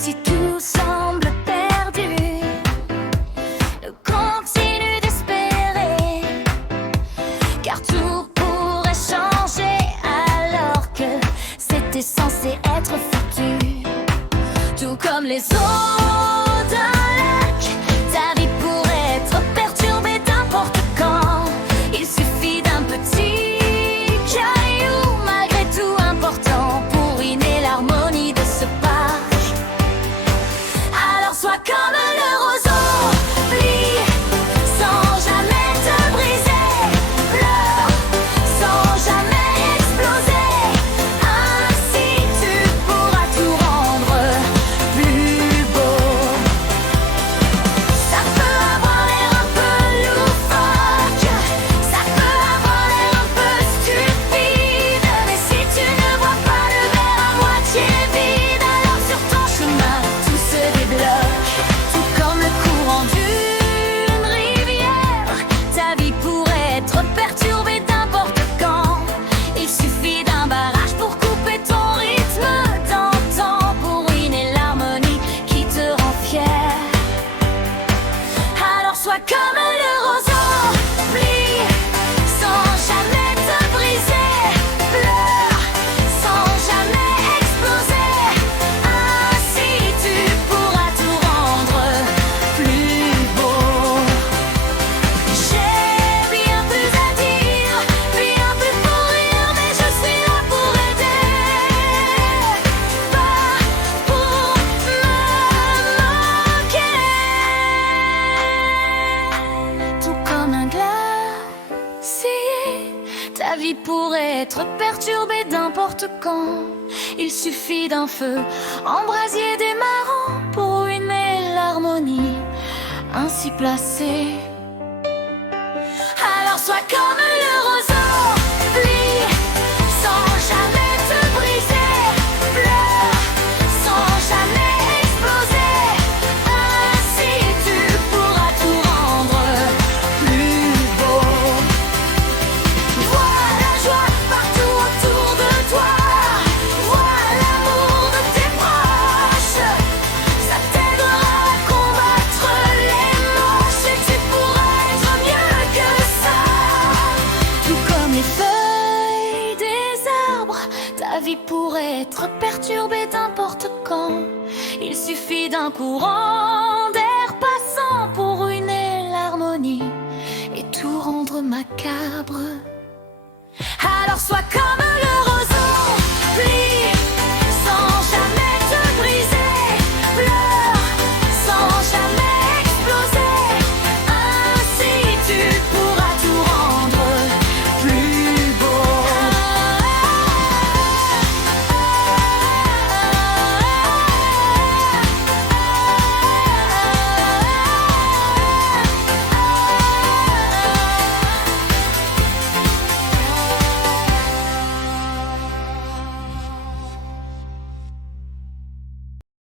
si tout semble perdu, continue d'espérer, car tout pourrait changer alors que c'était censé être foutu. Tout comme les eaux d'un lac, ta vie pourrait être perturbée n'importe quand. Il suffit d'un petit caillou, malgré tout important, pour ruiner l'harmonie de ce parc. Alors sois comme le roseau, plie sans jamais te briser, pleure sans jamais exploser. Ainsi tu pourras tout rendre plus beau. Ça peut avoir l'air un peu loufoque, ça peut avoir l'air un peu stupide, mais si tu ne vois pas le verre à moitié vide, alors sur ton chemin tout se débloque. Tout comme le courant d'une rivière, ta vie pourrait être perturbée n'importe quand. Il suffit d'un barrage pour couper ton rythme d'antan, pour ruiner l'harmonie qui te rend fier. Alors sois comme le roseau, plie sans jamais te briser, pleure sans jamais exploser. Ainsi tu pourras tout rendre plus beau. J'ai bien plus à dire, bien plus pour rire, mais je suis là pour aider, pas pour me moquer. Tout comme un glacier, ta vie pourrait être perturbée n'importe quand. Il suffit d'un feu embrasier démarrant pour ruiner l'harmonie ainsi placée. Alors sois comme le roseau, plie sans jamais te briser, pleure sans jamais exploser. Ainsi tu pourras tout rendre plus beau. Vois la joie partout autour de toi, vois l'amour de tes proches. Ça t'aidera à combattre les moches et tu pourras être mieux que ça. Tout comme les feuilles des arbres, ta vie pourrait être perturbée n'importe quand. Il suffit d'un courant d'air passant pour ruiner l'harmonie et tout rendre macabre. Alors sois comme le